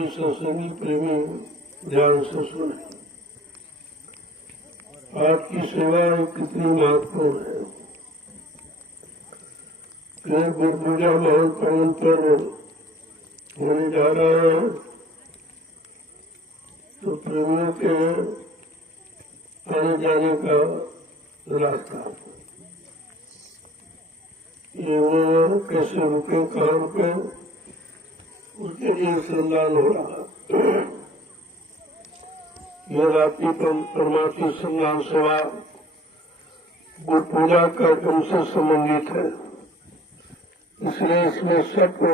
सभी सत्संगी प्रेमी ध्यान से सुने। आपकी सेवा कितनी महत्वपूर्ण है। फिर गुरपूजा महान पावन पर्व होने जा रहा है, तो प्रेमियों के आने जाने का रास्ता ये वो कैसे रुके, कहाँ रुके, उसके लिए संधान हो रहा। यह रात्रि परमार्थी संधान सेवा गुरु पूजा कार्यक्रम से संबंधित है, इसलिए इसमें सबको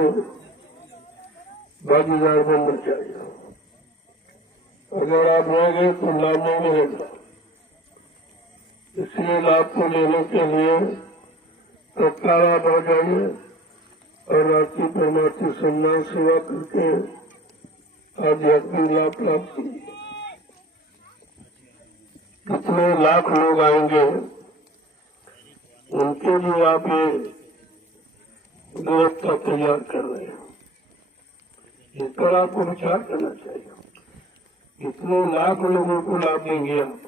भागीदार बनना चाहिए। अगर आप रह गए तो लाभ नहीं मिलेगा। इसलिए लाभ को लेने के लिए तत्काल आप आ जाइए और रात्रि परमार्थी सम्मान सेवा करके आध्यात्मिक लाभ प्राप्त कीजिए। कितने लाख लोग आएंगे, उनके लिए आप ये व्यवस्था तैयार कर रहे हैं, इस पर आपको विचार करना चाहिए। कितने लाख लोगों को लाभ देंगे आप,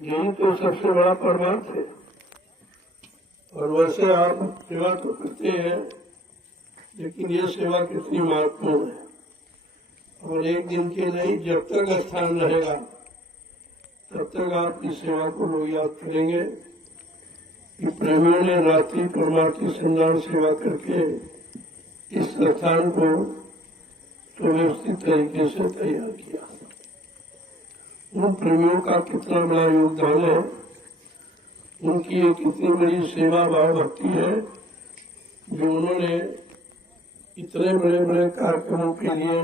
यही तो सबसे बड़ा परमार्थ है। और वैसे आप सेवा तो करते हैं, लेकिन ये सेवा कितनी महत्वपूर्ण है। और एक दिन के नहीं, जब तक स्थान रहेगा तब तक आपकी सेवा को लोग याद करेंगे कि प्रेमियों ने रात्रि परमार्थी संधान सेवा करके इस स्थान को सुव्यवस्थित तरीके से तैयार किया। उन प्रेमियों का कितना बड़ा योगदान है, उनकी ये कितनी बड़ी सेवा भाव भक्ति है, जो उन्होंने इतने बड़े बड़े कार्यक्रमों के लिए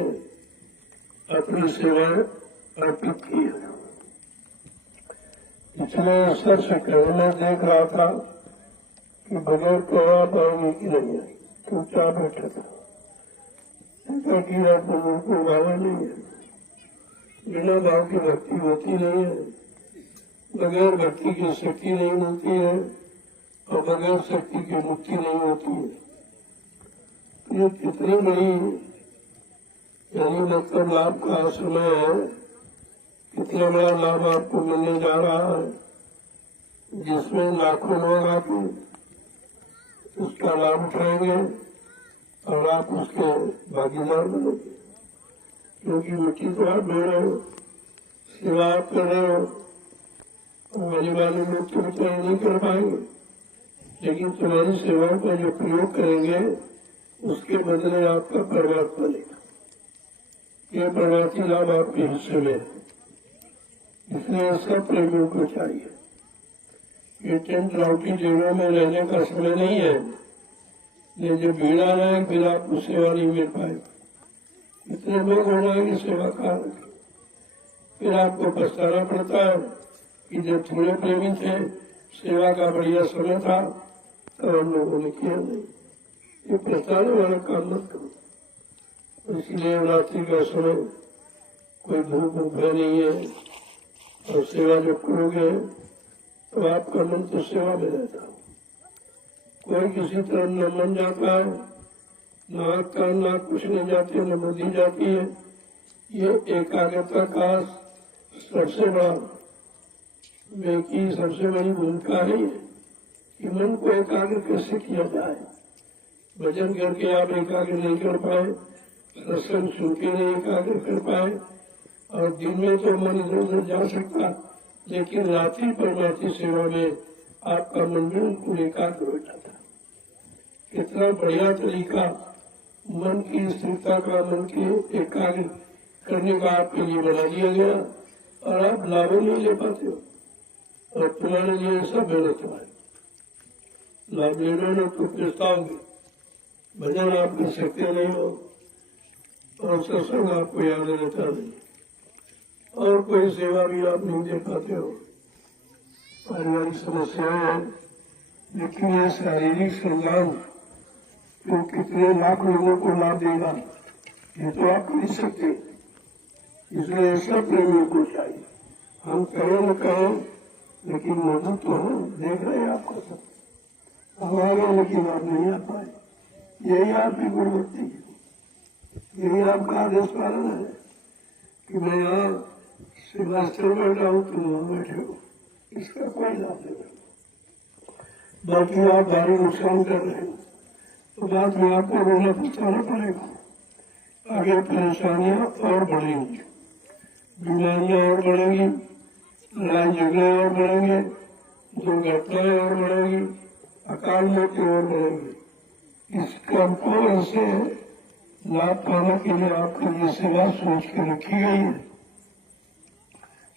अपनी सेवाएं अर्पित की है। पिछले अवसर से मैं देख रहा था कि बगैर कौवा पाएंगे कि नहीं आई, चुपचाप बैठा था, क्योंकि आपको बिल्कुल भाव नहीं है। बिना भाव की भक्ति होती नहीं है, बगैर भक्ति की शक्ति नहीं मिलती है, और बगैर शक्ति की मुक्ति नहीं होती है। ये कितनी बड़ी यानी मतलब लाभ का समय है, कितना बड़ा लाभ आपको मिलने जा रहा है, जिसमें लाखों लोग आके उसका लाभ उठाएंगे और आप उसके भागीदार बनेंगे। क्योंकि मिट्टी को आप दे रहे हो, सेवा आप कर रहे हो, आने वाले लोग तो विचार नहीं कर पाएंगे, लेकिन तुम्हारी सेवाओं का जो प्रयोग करेंगे उसके बदले आपका परमार्थ बनेगा। ये परमार्थी लाभ आपके हिस्से में है। इसलिए सब प्रेमियों को चाहिए, ये टेंट राउटी जेलों में रहने का समय नहीं है। ये जो भीड़ आ रहा है, फिर आपको सेवा नहीं मिल पाएगा। इतने लोग हो जाएंगे सेवा का, फिर आपको पछताना पड़ता है कि जब थोड़े प्रेमी थे, सेवा का बढ़िया समय था, तो हम लोगों ने किया नहीं। ये पछताने वाला काम मत करो। इसलिए रात्रि का समय कोई भूख भूखा नहीं है, और सेवा जब करोगे तो आपका मन तो सेवा में रहता है। कोई किसी तरह न मन जाता है, न आँख कान नाक कुछ नहीं जाती है, न बुद्धि जाती है। ये एकाग्रता का सबसे बड़ा की सबसे बड़ी भूमिका है कि मन को एकाग्र कैसे किया जाए। भजन करके आप एकाग्र नहीं कर पाए, सत्संग सुन के नहीं एकाग्र कर पाए, और दिन में तो मन इधर उधर जा सकता, लेकिन रात्रि परमार्थी सेवा में आपका मन बिल्कुल एकाग्र हो जाता। कितना बढ़िया तरीका मन की स्थिरता का, मन की एकाग्र करने का आपके लिए बना दिया गया, और आप लाभ नहीं ले पाते हो। और तुम्हारे लिए सब मेहनत है, लाभ लेना न तो पछताओगे। भजन आप कर सकते नहीं हो, और सत्संग आपको याद रहता नहीं, और कोई सेवा भी आप नहीं दे पाते हो। पारिवारिक समस्याएं हैं, लेकिन ये शारीरिक संग्राम जो कितने लाख लोगों को लाभ देगा, ये तो आप नहीं सकते। इसलिए सब प्रेमियों को चाहिए, हम करें न करें, लेकिन मौजूद तो हो, देख रहे हैं आपको सब हमारे, लेकिन आप नहीं आ पाए। यही आपकी गुणवत्ता है। यही आपका आदेश पालन है कि मैं यहाँ सेवास्थल बैठा हूँ, तुम वहाँ बैठे हो, इसका कोई लाभ नहीं। बाकी आप भारी नुकसान कर रहे हैं, तो बाद में आपको रोना पहुँचाना पड़ेगा। आगे परेशानियां और बढ़ेंगी, बीमारियां और बढ़ेंगी, लड़ाई झगड़े और बढ़ेंगे, दुर्घटनाएं और बढ़ेंगी, अकाल मृत्यु और बढ़ेंगी। इस कंट्रोल से लाभ पाने के लिए आपको ये सेवा सोच के रखी गई है।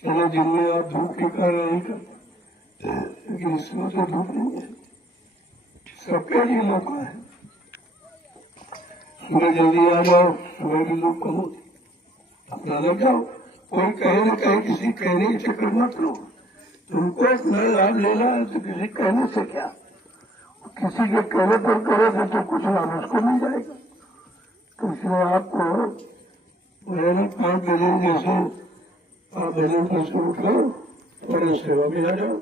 चलो जिनमें आप धूप की कार्य नहीं करते, लेकिन इसमें तो धूप नहीं है, सबके लिए मौका है। सुबह जल्दी आ जाओ, सुबह की लोग कहो अपना लग जाओ, कोई कहे न कहे, किसी कहने के चक्कर मत लो। तुमको अपना लाभ लेना है तो किसी कहने से क्या, किसी के कहने पर करोगे तो कुछ लाभ उसको मिल जाएगा। तो इसलिए आपको मैंने 5 बजे जैसे आप भजन पर से उठ लो, थोड़ी सेवा में आ जाओ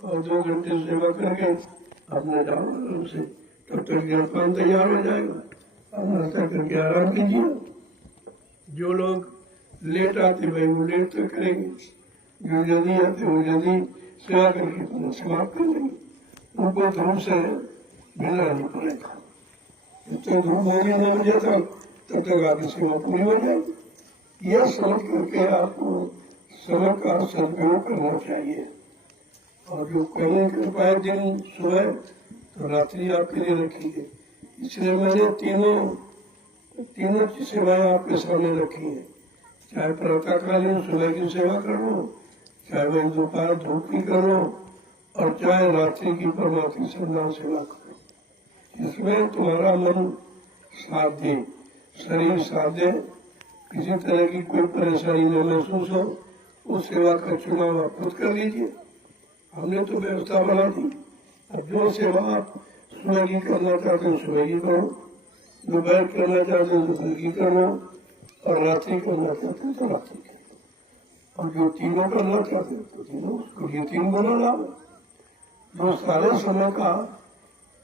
और 2 घंटे सेवा करके अपने जाओ आराम से, तब तक जलपान तैयार हो जाएगा, अब नाश्ता करके आराम कीजिए। जो लोग लेट आते भाई वो लेट तक करेंगे, जो जल्दी आते वो जल्दी सेवा करके अपना समाप्त कर लेंगे। उनको धूप से भिड़ना नहीं पड़ेगा। जब तक धूप होगी 9 बजे तक, तब तक आपकी सेवा पूरी हो जाएगी। यह समझ करके आपको समय का सदुपयोग करना चाहिए। और जो कहीं कर पाए दिन सुबह, तो रात्रि आपके लिए रखिए। इसलिए मैंने तीनों की सेवाएं आपके सामने रखी है। चाहे प्रातःकालीन सुबह की सेवा करो, चाहे वही दोपहर धूप की करो, और चाहे रात्रि की परमात्मा संधान सेवा करो। इसमें तुम्हारा मन साथ दे, शरीर साथ दे, किसी तरह की कोई परेशानी न महसूस हो, उस सेवा का चुनाव आप खुद कर लीजिए। हमने तो व्यवस्था बना दी। अब जो सेवा आप सुबह की करना चाहते हैं सुबह की करो, दोपहर करना चाहते हैं दोपहर की करो, और रात्रि करना चाहते हैं तो रात्रि करो। और जो तीनों करना चाहते हैं तो तीनों, उसको ये 3 गुना लाभ है। जो सारे समय का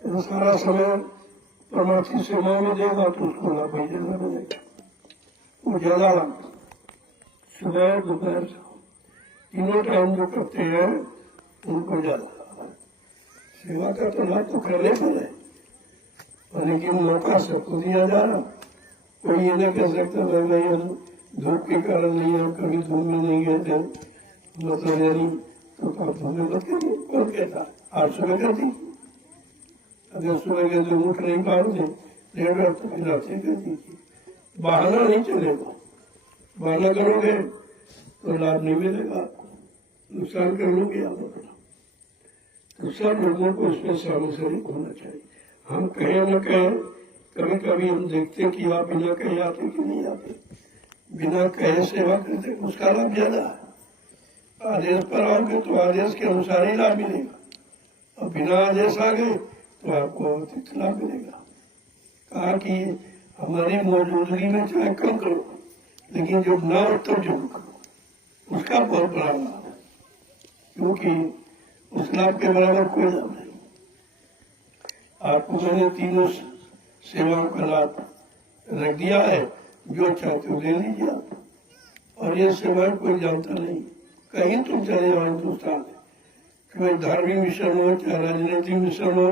सारा समय परमार्थी सेवा में देगा तो उसको लाभ ही ज्यादा मिलेगा, वो ज्यादा लाभ। सुबह दोपहर तीनों टाइम जो करते हैं उनको ज्यादा लाभ है। सेवा का तो लाभ तो करने को है, लेकिन मौका सबको दिया जा रहा। कोई ये नहीं कह सकता भाई हम धूप के कारण नहीं, हम कभी धूप में नहीं गए थे, मतलब यानी तो आप धूप में मत करिए। कौन कहता आप सुबह कर दी, अगर सुबह के जो उठ नहीं पाओगे लेट तो फिर रात्रि कर दीजिए। बहाना नहीं चलेगा, बहाना करोगे तो लाभ नहीं मिलेगा, आपको नुकसान कर लोगे आप अपना। तो सब लोगों को इसमें सामूहिक होना चाहिए। हम कहें न कहें, कभी कभी हम देखते हैं कि आप बिना कहे आते कि नहीं आते, बिना कहे सेवा करते उसका लाभ ज्यादा है। आदेश पर आओगे तो आदेश के अनुसार ही लाभ मिलेगा, और बिना आदेश आ गए तो आपको अतिरिक्त लाभ मिलेगा। कहा कि हमारी मौजूदगी में चाहे कम करो, लेकिन जब ना हो तब जरूर करो, उसका बहुत बड़ा लाभ है, क्योंकि उस लाभ के बराबर कोई लाभ नहीं। आपको मैंने तीनों सेवाओं का लाभ रख दिया है, जो चाहते हो ले लीजिए आप। और ये सेवाएं कोई जानता नहीं, कहीं तुम चले जाओ हिंदुस्तान में, चाहे धार्मिक मिशन हो चाहे राजनीतिक मिशन हो,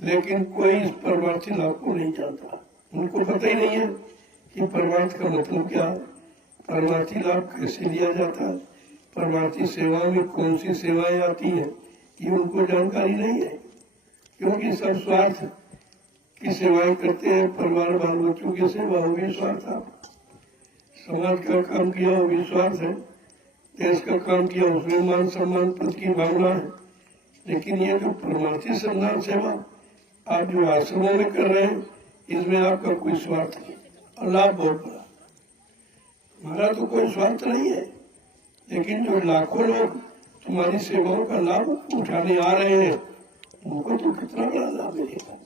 लेकिन कोई इस परमार्थी लाभ को नहीं जानता। उनको पता ही नहीं है कि परमार्थ का मतलब क्या है, परमार्थी लाभ कैसे लिया जाता है, परमार्थी सेवा में कौन सी सेवाएं आती हैं, ये उनको जानकारी नहीं है। क्योंकि सब स्वार्थ की सेवाएं करते हैं, परिवार बाल बच्चों की सेवा हो भी स्वार्थ है, समाज का काम किया हो भी स्वार्थ है, देश का काम किया उसमें मान सम्मान पद की भावना है। लेकिन ये जो परमार्थी सम्मान सेवा आप जो आश्रमों में कर रहे हैं, इसमें आपका कोई स्वार्थ नहीं और लाभ बहुत बड़ा। हमारा तो कोई स्वार्थ नहीं है, लेकिन जो लाखों लोग तुम्हारी सेवाओं का लाभ उठाने आ रहे हैं, उनको तो कितना बड़ा लाभ मिलेगा।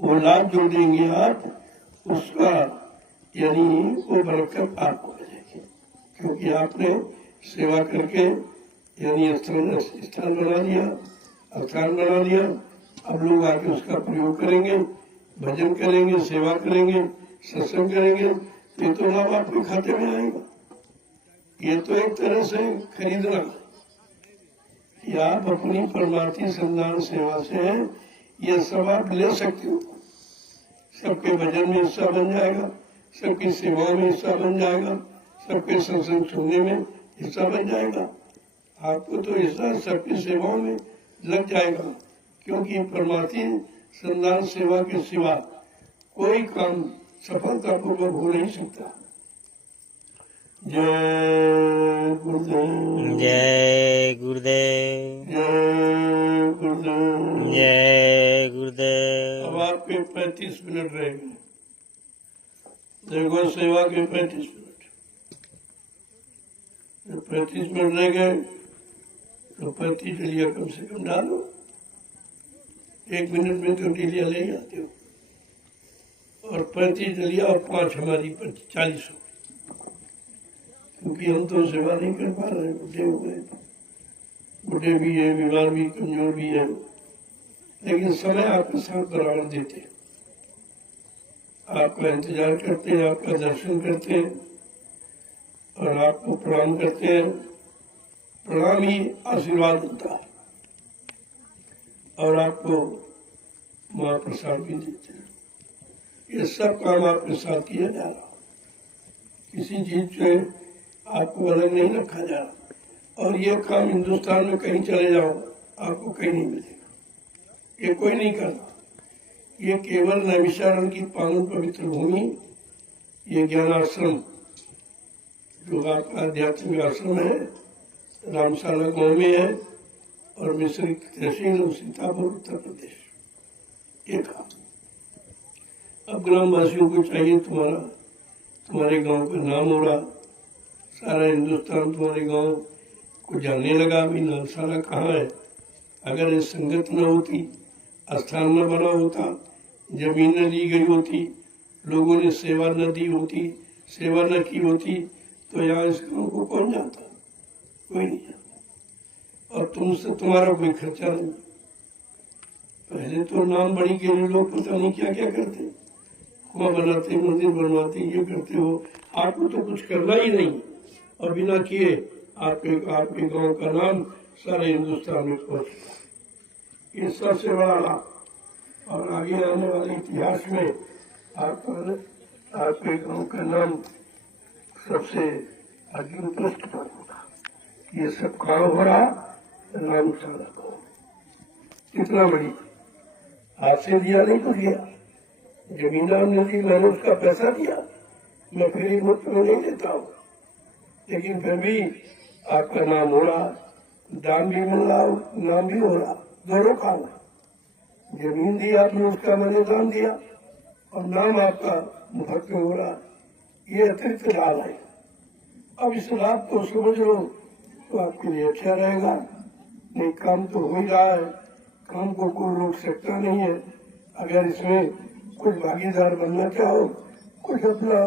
वो लाभ जो देंगे आप, उसका यानी वो बरकत आपको मिलेगी, क्योंकि आपने सेवा करके यानी स्थान बना दिया, अवतार बना दिया। अब लोग आके उसका प्रयोग करेंगे, भजन करेंगे, सेवा करेंगे, सत्संग करेंगे तो ये तो लाभ आपके खाते में आएगा। ये तो एक तरह से खरीदना कि आप अपनी परमार्थी संधान सेवा से ये सब आप ले सकते हो। सबके भजन में हिस्सा बन जाएगा, सबकी सेवाओं में हिस्सा बन जाएगा, सबके सत्संग सुनने में हिस्सा बन जाएगा। आपको तो हिस्सा सबकी सेवाओं में लग जाएगा, क्योंकि परमार्थी संधान सेवा के सिवा कोई काम सफलतापूर्वक हो नहीं सकता। जय गुरुदेव, जय गुरुदेव, जय गुरुदेव, जय गुरुदेव। अब आपके 35 मिनट रह गए। देखो सेवा के 35 मिनट, जब 35 मिनट रह गए तो 35 डलिया कम से कम डालो। 1 मिनट में तो डलिया ले आते हो, और 35 डलिया और 5 हमारी 40 हो, क्योंकि हम तो सेवा नहीं कर पा रहे, बुढ़े हो गए। बुढ़े भी है, बीमार भी, कमजोर भी है, लेकिन समय आपके साथ बराबर देते, आपका इंतजार करते हैं, आपका दर्शन करते हैं और आपको प्रणाम करते हैं। प्रणाम ही आशीर्वाद होता है, और आपको महाप्रसाद भी देते हैं। ये सब काम आपके साथ किया जा रहा, किसी चीज से आपको अलग नहीं रखा जा रहा। और ये काम हिंदुस्तान में कहीं चले जाओ आपको कहीं नहीं मिलेगा, ये कोई नहीं करता। ये केवल नैमिषारण्य की पावन पवित्र भूमि, ये ज्ञानाश्रम जो आपका आध्यात्मिक आश्रम है, रामशाला गांव में है, और मिश्री तहसील सीतापुर उत्तर प्रदेश, ये काम। अब ग्रामवासियों को चाहिए तुम्हारे गांव का नाम हो रहा, सारा हिंदुस्तान तुम्हारे गांव को जानने लगा। अभी नामशाला कहाँ है? अगर ये संगत न होती, स्थान न बना होता, जमीन न ली गई होती, लोगों ने सेवा न दी होती, सेवा न की होती, तो यहाँ इस गांव को कौन जानता? कोई नहीं जानता। और तुमसे तुम्हारा कोई खर्चा नहीं। पहले तो नाम बड़ी के लिए लोग पता नहीं क्या क्या करते, कुआं बनाते, मंदिर बनवाते, ये करते हो। आपको तो कुछ करना ही नहीं, और बिना किए आपके गांव का नाम सारे हिंदुस्तान में पहुंचेगा। ये सबसे बड़ा लाभ। और आगे आने वाले इतिहास में आपके गांव का नाम सबसे आगे पृष्ठ पर होगा। ये सब काम हो रहा रामशाला गांव। कितना बड़ी हाथ से दिया नहीं तो दिया, जमींदार ने दी, मैंने उसका पैसा दिया, मैं फिर मुफ्त में नहीं देता हूँ, लेकिन फिर भी आपका नाम हो रहा, दान भी मिल रहा, नाम भी हो रहा, दोनों काम है। जमीन दी आपने, उसका मैंने दान दिया, और नाम आपका मुफ्त में हो रहा। ये अतिरिक्त लाभ है। अब इस लाभ को समझ लो तो आपके लिए अच्छा रहेगा। नहीं, काम तो हो ही रहा है, काम को कोई रोक सकता नहीं है। अगर इसमें कुछ भागीदार बनना चाहो, कुछ अपना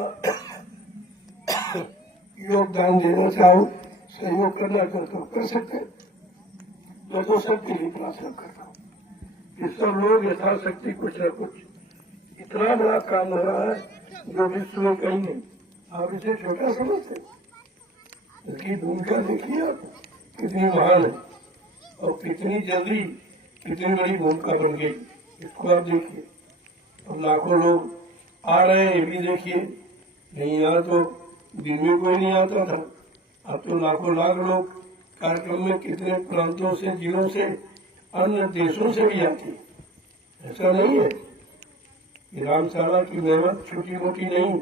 योगदान देना चाहो, सहयोग करना चाहते हो, कर सकते। मैं तो सबके लिए प्रार्थना करता हूँ कि सब लोग यथाशक्ति कुछ न कुछ, इतना बड़ा काम हो रहा है जो विश्व में कहीं नहीं। आप इसे छोटा समझते, इसकी भूमिका देखिए आप कितनी महान है, और कितनी जल्दी कितनी बड़ी भूमिका बन गई, इसको आप देखिए। अब लाखों लोग आ रहे हैं, ये भी देखिए। नहीं, यहाँ तो दिन में कोई नहीं आता था, अब तो लाखों लाख लोग कार्यक्रम में कितने प्रांतों से, जिलों से, अन्य देशों से भी आते हैं। ऐसा नहीं है कि रामशाला की मेहनत छोटी मोटी नहीं,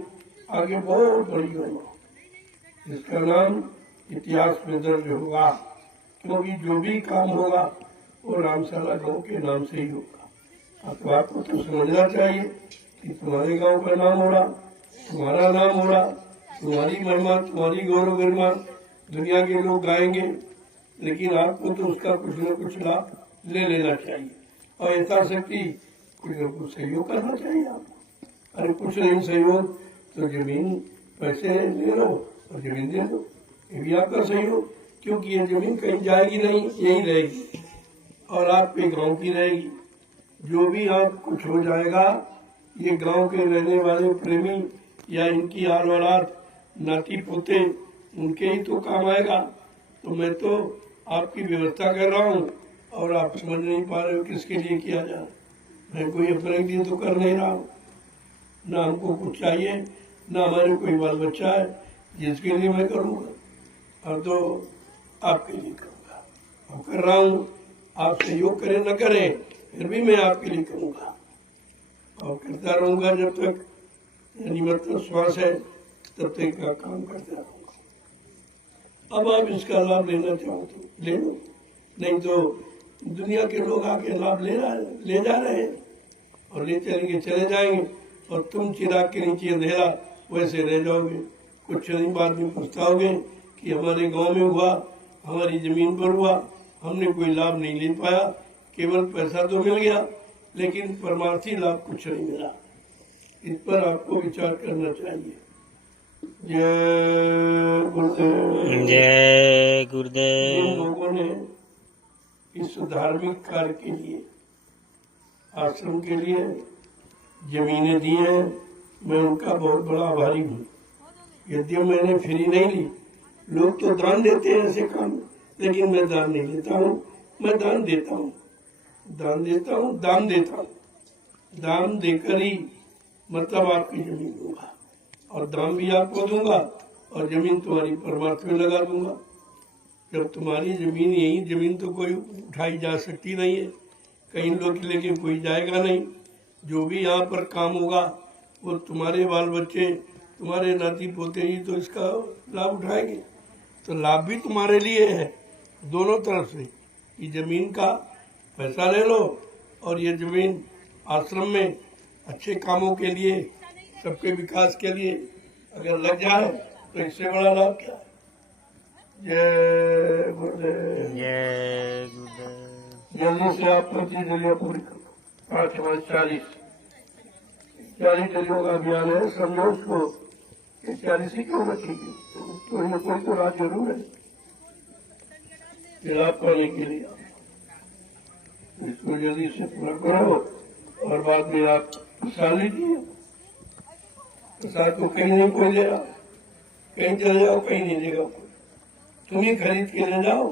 आगे बहुत बड़ी होगी, इसका नाम इतिहास में दर्ज होगा। क्योंकि जो भी काम होगा वो रामशाला गांव के नाम से ही होगा। अब तो आपको तो समझना चाहिए कि तुम्हारे गांव का नाम हो रहा, तुम्हारा नाम हो रहा, तुम्हारी महिमा, तुम्हारी गौरव गरिमा दुनिया के लोग गाएंगे, लेकिन आपको तो उसका कुछ न कुछ लाभ ले लेना चाहिए, और यथाशक्ति कुछ न कुछ सहयोग करना चाहिए आपको। अरे कुछ नहीं सहयोग तो जमीन, पैसे ले लो और जमीन दे दो, ये भी आपका सहयोग। क्योंकि ये जमीन कहीं जाएगी नहीं, यही रहेगी और आपके गांव की रहेगी। जो भी आप कुछ हो जाएगा ये गांव के रहने वाले प्रेमी या इनकी आर औलाद नाती पोते उनके ही तो काम आएगा। तो मैं तो आपकी व्यवस्था कर रहा हूँ और आप समझ नहीं पा रहे हो किसके लिए किया जाए। मैं कोई अपने लिए तो कर नहीं रहा हूँ, ना हमको कुछ चाहिए, ना हमारे कोई बाल बच्चा है जिसके लिए मैं करूँगा, और तो आपके लिए करूँगा और कर रहा हूँ। आप सहयोग करें न करें फिर भी मैं आपके लिए करूँगा और करता रहूँगा जब तक यानी मतलब श्वास है तब तक का काम करता रहूँगा। अब आप इसका लाभ लेना चाहो तो ले लो, नहीं तो दुनिया के लोग आके लाभ ले जा रहे हैं और ले चलेंगे चले जाएंगे और तुम चिराग के नीचे अंधेरा वैसे रह जाओगे। कुछ नहीं बाद में पछताओगे कि हमारे गांव में हुआ, हमारी जमीन पर हुआ, हमने कोई लाभ नहीं ले पाया, केवल पैसा तो मिल गया लेकिन परमार्थी लाभ कुछ नहीं मिला। इस पर आपको विचार करना चाहिए। जय गुरुदेव। जय जिन गुरुदेव। लोगों ने इस धार्मिक कार्य के लिए आश्रम के लिए जमीनें दी हैं, मैं उनका बहुत बड़ा आभारी हूँ। यद्यपि मैंने फ्री नहीं ली, लोग तो दान देते हैं ऐसे काम, लेकिन मैं दान नहीं देता हूँ। मैं दान देता हूँ, दान देता हूँ, दान देता हूँ। दान देकर ही मतलब आपकी जमीन दूंगा और दान भी आपको दूंगा और जमीन तुम्हारी परमार्थ में लगा दूंगा। जब तुम्हारी जमीन यही जमीन तो कोई उठाई जा सकती नहीं है, कहीं लोग लेके कोई जाएगा नहीं। जो भी यहाँ पर काम होगा वो तुम्हारे बाल बच्चे, तुम्हारे नाती पोते ही तो इसका लाभ उठाएंगे। तो लाभ भी तुम्हारे लिए है दोनों तरफ से। ये जमीन का पैसा ले लो और ये जमीन आश्रम में अच्छे कामों के लिए, सबके विकास के लिए अगर लग जाए तो इससे बड़ा लाभ क्या है। जय गुरुदेव। जय गुरुदेव। जल्दी से आप 25 दलिया पूरी करो। 5 40 दलियों का अभियान है, समझो उसको। 40 ही क्यों रखेगी, तो ये कोई तो राज जरूर है लाभ पाने के लिए। इसको जल्दी से पूरा करो और बाद में आप प्रसाद लीजिए। प्रसाद को कहीं नहीं कोई ले रहा, कहीं चले जाओ कहीं नहीं देगा, तुम ही खरीद के ले जाओ।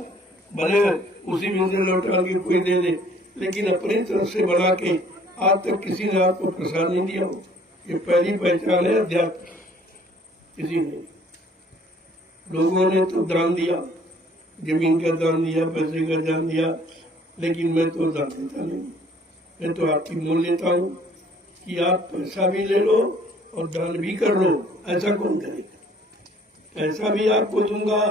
भले उसी में से लौटा के कोई दे दे, लेकिन अपनी तरफ से बना के आज तक किसी ने आपको प्रसाद नहीं दिया हो। ये पहली पहचान है अध्यात्म। किसी ने, लोगों ने तो दान दिया, जमीन का दान दिया, पैसे का दान दिया, लेकिन मैं तो दान देता नहीं। मैं तो आपकी मोल लेता हूँ कि आप पैसा भी ले लो और दान भी कर लो। ऐसा कौन करेगा? पैसा भी आपको दूंगा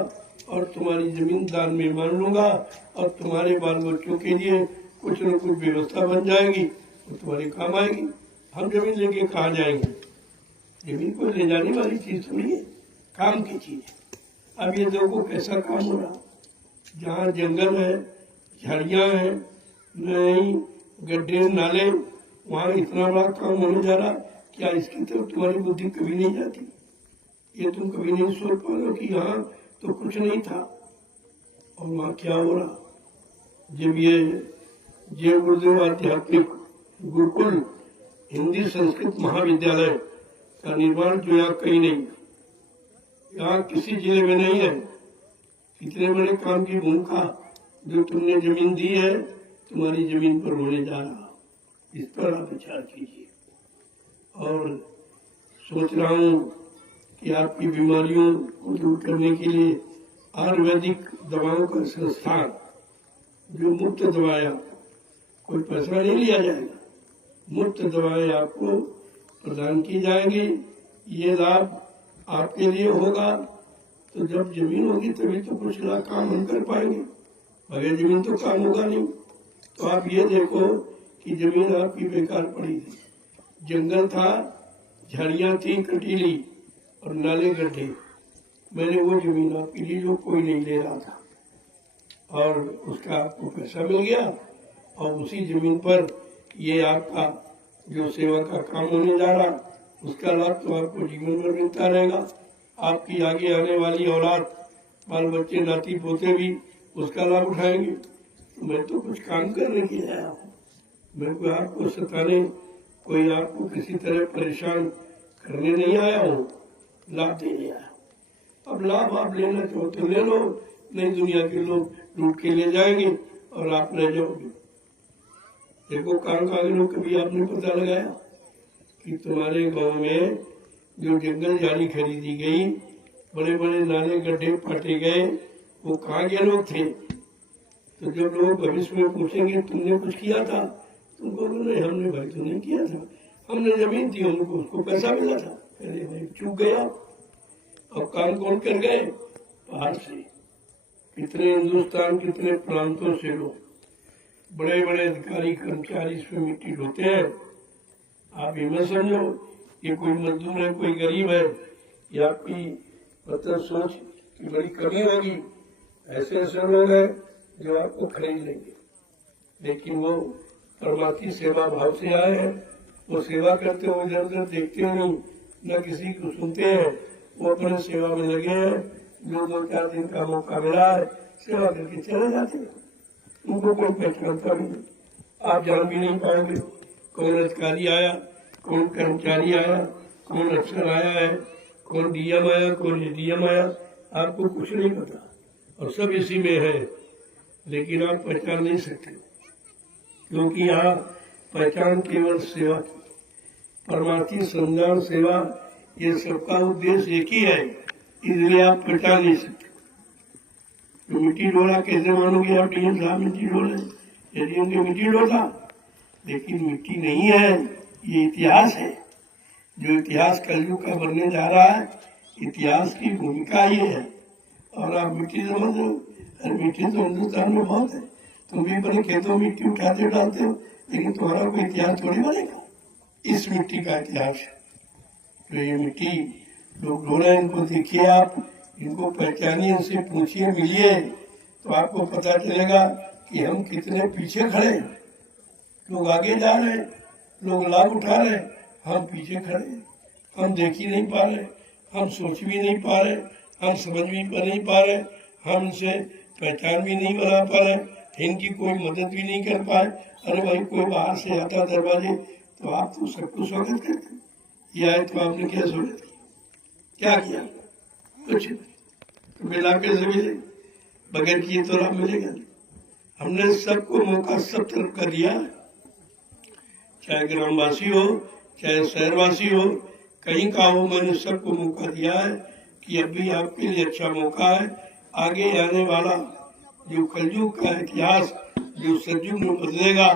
और तुम्हारी जमीन दान में मान लूंगा और तुम्हारे बाल बच्चों के लिए कुछ न कुछ व्यवस्था बन जाएगी तो तुम्हारे काम आएगी। हम जमीन लेके कहाँ जाएंगे? जमीन को ले जाने वाली चीज थोड़ी है, काम की चीज है। अब ये देखो कैसा काम हो रहा, जहाँ जंगल है, झाड़ियाँ हैं, नहीं गड्ढे नाले, वहाँ इतना बड़ा काम होने जा रहा। क्या इसकी तरफ तुम्हारी बुद्धि कभी नहीं जाती? ये तुम कभी नहीं सोच पा लो कि यहाँ तो कुछ नहीं था और वहाँ क्या हो रहा। जब ये जय गुरुदेव आध्यात्मिक गुरुकुल हिंदी संस्कृत महाविद्यालय का निर्माण जो यहाँ कहीं नहीं, यहाँ किसी जिले में नहीं है। इतने बड़े काम की भूमिका जो तुमने जमीन दी है, तुम्हारी जमीन पर होने जा रहा, इस पर आप विचार कीजिए। और सोच रहा हूँ कि आपकी बीमारियों को दूर करने के लिए आयुर्वेदिक दवाओं का संस्थान, जो मुफ्त दवाएं, कोई पैसा नहीं लिया जाएगा, मुफ्त दवाएं आपको प्रदान की जाएंगी। ये लाभ आपके लिए होगा। तो जब जमीन होगी तभी तो कुछ लाख काम हम कर पाएंगे, बगैर जमीन तो काम होगा नहीं। तो आप ये देखो कि जमीन आपकी बेकार पड़ी थी, जंगल था, झाड़ियां थी कटीली और नाले गड्ढे। मैंने वो जमीन आपके लिए जो कोई नहीं ले रहा था और उसका आपको पैसा मिल गया और उसी जमीन पर ये आपका जो सेवा का काम होने जा रहा, उसका लाभ तो आपको जीवन में मिलता रहेगा। आपकी आगे आने वाली औलाद, बाल बच्चे, नाती पोते भी उसका लाभ उठाएंगे। तो मैं तो कुछ काम करने के लिए आया हूँ, मेरे को आपको सताने कोई आपको किसी तरह परेशान करने नहीं आया हूँ, लाभ देने आया। अब लाभ आप लेना चाहो तो ले लो, नहीं दुनिया के लोग लूट के ले जाएंगे और आप रह जाओगे। देखो कांगड़ों कभी आपने पता लगाया कि तुम्हारे गांव में जो जंगल जाली खरीदी गई, बड़े बड़े नाले गड्ढे पाटे गए, वो कहाँ के लोग थे? तो जब लोग भविष्य में पूछेंगे तुमने कुछ किया था, तुम बोलो नहीं हमने भाई तो नहीं किया था, हमने जमीन थी हमको उसको पैसा मिला था। अरे भाई चूक गया। अब काम कौन कर गए? बाहर से कितने हिंदुस्तान कितने प्रांतों से लोग, बड़े बड़े अधिकारी कर्मचारी इसमें मिट्टी ढोते हैं। आप ये मत समझो ये कोई मजदूर है कोई गरीब है, या आपकी मतलब सोच की बड़ी कमी होगी। ऐसे ऐसे लोग हैं जो आपको खरीद लेंगे, लेकिन वो परमात्मा सेवा भाव से आए हैं। वो सेवा करते हुए इधर उधर देखते नहीं, न किसी को सुनते हैं, वो अपने सेवा में लगे हैं। जो 2-4 दिन का मौका मिला है सेवा करके चले जाते हैं, उनको कोई पहचानता नहीं। आप जान भी नहीं पाओगे कौन अधिकारी आया, कौन कर्मचारी आया, कौन अफसर आया है, कौन डीएम आया, कौन एडीएम आया, आपको कुछ नहीं पता और सब इसी में है। लेकिन आप पहचान नहीं सकते क्योंकि यहाँ पहचान केवल सेवा की, परमार्थी संज्ञान सेवा, ये सबका उद्देश्य एक ही है, इसलिए आप पहचान नहीं सकते। तो मिट्टी डोला कैसे मानोगे आप? डीएम साहब मिट्टी डोले, एडीएम के मिट्टी डोला, लेकिन मिट्टी नहीं है, ये इतिहास है। जो इतिहास कलयुग का बनने जा रहा है, इतिहास की भूमिका ये है। और आप मिट्टी समझ रहे हो? अरे मिट्टी तो हिंदुस्तान में बहुत है, तुम भी अपने खेतों में मिट्टी उठाते डालते हो, लेकिन तुम्हारा कोई इतिहास थोड़ी बनेगा। इस मिट्टी का इतिहास है। तो ये मिट्टी लोग ढो रहे हैं, इनको देखिए आप, इनको पहचानिए, इनसे पूछिए, मिलिए, तो आपको पता चलेगा कि हम कितने पीछे खड़े हैं। लोग आगे जा रहे हैं, लोग लाभ उठा रहे हैं, हम पीछे खड़े हैं। हम देख ही नहीं पा रहे, हम सोच भी नहीं पा रहे, हम समझ भी नहीं पा रहे, हम इनसे पहचान भी नहीं बना पा रहे, इनकी कोई मदद भी नहीं कर पाए। अरे भाई कोई बाहर से आता दरवाजे तो आप तो सबको स्वागत करते, ये आए तो आपने क्या स्वागत किया? क्या किया? कुछ तो मिला के से मिले, बगैर किए तो लाभ मिलेगा। हमने सबको मौका सब तरफ का दिया, चाहे ग्रामवासी हो चाहे शहरवासी हो, कहीं का हो, मैंने सबको मौका दिया है कि अभी आपके लिए अच्छा मौका है। आगे आने वाला जो कलयुग का इतिहास जो सतयुग में बदलेगा,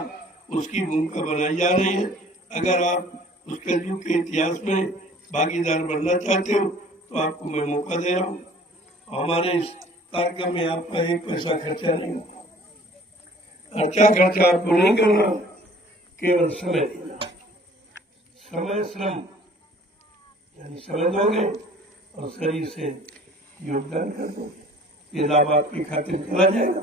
उसकी भूमिका बनाई जा रही है। अगर आप उस कलयुग के इतिहास में भागीदार बनना चाहते हो तो आपको मैं मौका दे रहा हूँ। हमारे इस कार्यक्रम में आपका एक पैसा खर्चा नहीं होगा। अच्छा खर्चा आपको नहीं करना, केवल समय देना। समय श्रम यानी समय दोगे और शरीर से योगदान कर दोगे, ये लाभ आपके खाते में चला जाएगा।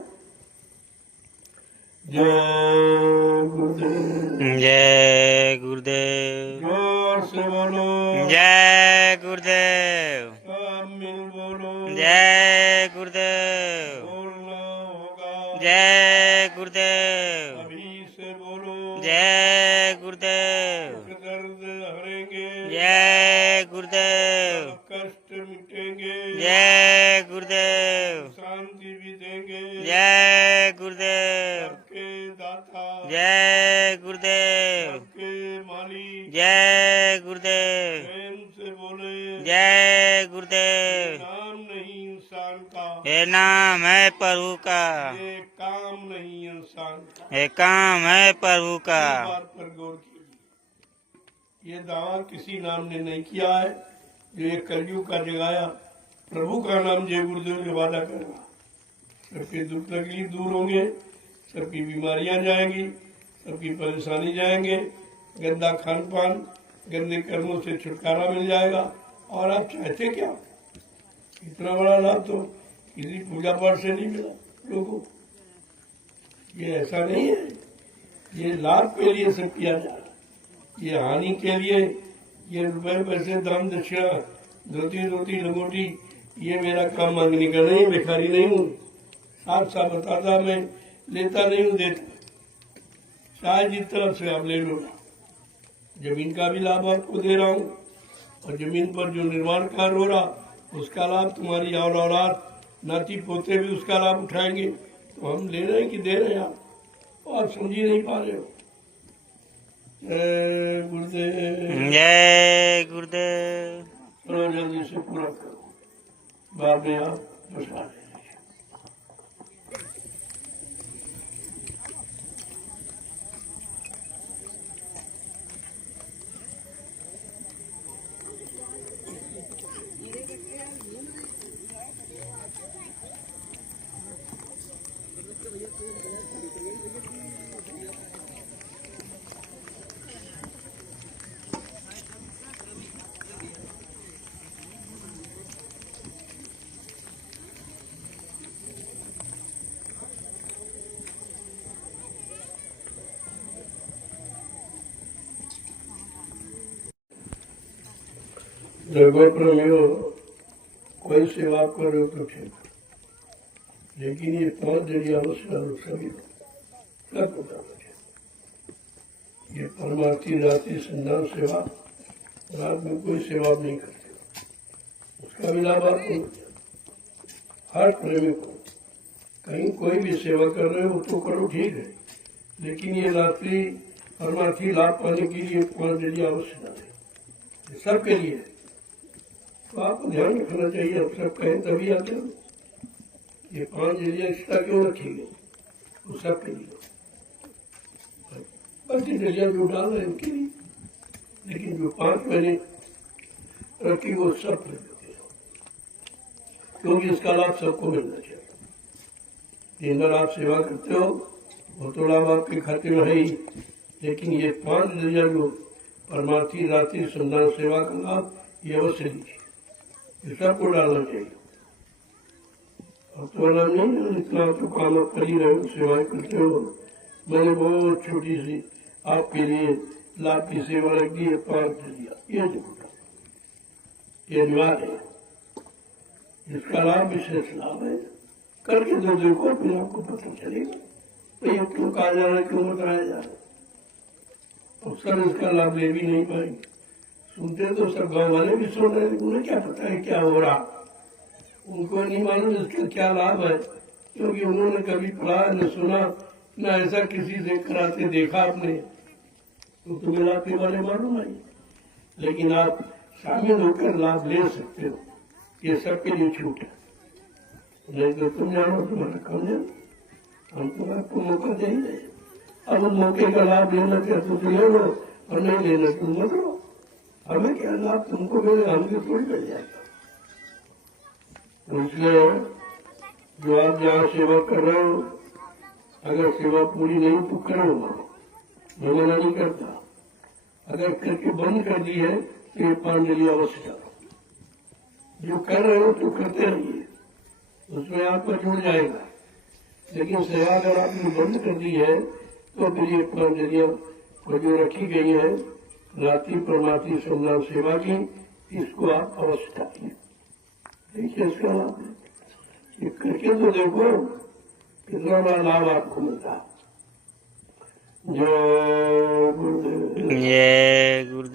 जय गुरुदेव, जय गुरुदेव, जोर से बोलो जय गुरुदेव, सब मिल बोलो जय गुरुदेव, बोलना होगा जय गुरुदेव, अभी से बोलो जय गुरुदेव, दर्द हरेंगे, जय गुरुदेव, कष्ट मिटेंगे, जय गुरुदेव, शांति भी देंगे, जय गुरुदेव, सबके दाता, जय गुरुदेव, सबके मालिक, जय गुरुदेव, प्रेम से बोले जय गुरुदेव। नाम नहीं इंसान का, ये नाम है प्रभु का, ये काम नहीं इंसान का। ये काम है प्रभु का। इस बात पर गौर कीजिए, ये दावा किसी नाम ने नहीं किया है। जो ये कलयुग का जगाया प्रभु का नाम जय गुरुदेव के वादा करेगा, सबके दुख तकलीफ दूर होंगे, सबकी बीमारियां जाएंगी, सबकी परेशानी जाएंगे, गंदा खान पान गंदे कर्मों से छुटकारा मिल जाएगा। और आप चाहते क्या? इतना बड़ा लाभ तो किसी पूजा पाठ से नहीं मिला लोगों को। ये ऐसा नहीं है, ये लाभ के लिए सब किया जा रहा है, ये हानि के लिए, ये रुपए पैसे दाम दक्षिणा धोती रोटी लंगोटी, ये मेरा काम मांगने का नहीं, भिखारी नहीं हूँ। साफ साफ बताता, मैं लेता नहीं हूँ, देता। चाहे जिस तरफ से आप ले लो, जमीन का भी लाभ आपको दे रहा हूँ, और जमीन पर जो निर्माण कार्य हो रहा उसका लाभ तुम्हारी और औलाद नाती पोते भी उसका लाभ उठाएंगे। तो हम ले रहे हैं कि दे रहे हैं आप समझ ही नहीं पा रहे हो। जय गुरुदेव। जय गुरुदेव। चलो जल्दी से पूरा करो, बाद में आप बसा लें। प्रेमियों, कोई सेवा करो तो ठीक, लेकिन ये 5 जरिया सभी सब बताना चाहिए। ये परमार्थी जाति संधान सेवा, और आप में कोई सेवा नहीं करते, उसका भी लाभ आपको। हर प्रेमी को कहीं कोई भी सेवा कर रहे हो तो करो, ठीक है, लेकिन ये रात्रि परमार्थी लाभ पाने के लिए 5 जरिया अवश्य डालें, सबके लिए। तो आपको ध्यान रखना चाहिए, अब सब कहें तभी आते हो। ये 5 जरिया एक्स्ट्रा क्यों रखेंगे, वो सबके लिए, बल्कि जरिया जो डाल रहे हैं उनके लिए, लेकिन जो 5 मैंने रखी वो सब रखते हो, क्योंकि इसका लाभ सबको मिलना चाहिए। दिन भर आप सेवा करते हो, वो तो लाभ आपके खाते में है ही, लेकिन ये 5 जरिया जो परमार्थी रात्रि संधान सेवा का लाभ, ये अवश्य लीजिए, ये सबको डालना चाहिए। और तुम्हारा नहीं इतना तो काम आप कर ही रहे हो, सेवाएं करते हो। मैंने बहुत छोटी सी आपके लिए लाभ की सेवा रख दी है, 5 जरिया, ये जरूर, ये अनिवार्य है, इसका लाभ विशेष लाभ है। करके जो देखो फिर आपको पता चलेगा ये क्यों कहा जा रहा है, क्यों बताया जा रहा है। और सब इसका लाभ ले भी नहीं पाएंगे, सुनते तो सब गांव वाले भी सुन रहे, उन्हें क्या पता है क्या हो रहा, उनको नहीं मालूम इसका क्या लाभ है, क्योंकि उन्होंने कभी पढ़ा न सुना न ऐसा किसी से कराते देखा आपने, तो तुम्हें लाभ के बारे मालूम नहीं। लेकिन आप शामिल होकर लाभ ले सकते हो, ये सबके लिए छूट है। नहीं तो तुम जानो तुम्हारा काम जानो, हम तो आपको मौका दे ही रहे। अब उन मौके का लाभ लेना चाहते तो ले लो, और नहीं लेना तुम मत लो, हमें क्या लाभ तुमको मिले, हमको थोड़ी मिल जाएगा। इसलिए जो आप जहाँ सेवा कर रहे हो, अगर सेवा पूरी नहीं तो करो, मैं मना नहीं करता। अगर करके बंद कर दी है तो ये 5 जरिया अवश्य डालो, जो कर रहे हो तो करते रहिए, उसमें आपका जुड़ जाएगा। लेकिन सेवा अगर आपने बंद कर दी है तो फिर ये 5 जरिया जो रखी गई है रात्रि परमार्थी संधान सेवा की, इसको आप अवश्य डालिए। देखिए इसका लाभ ये करके तो देखो कितना बड़ा लाभ आपको मिलता है। जय गुरुदेव। जय गुरुदेव।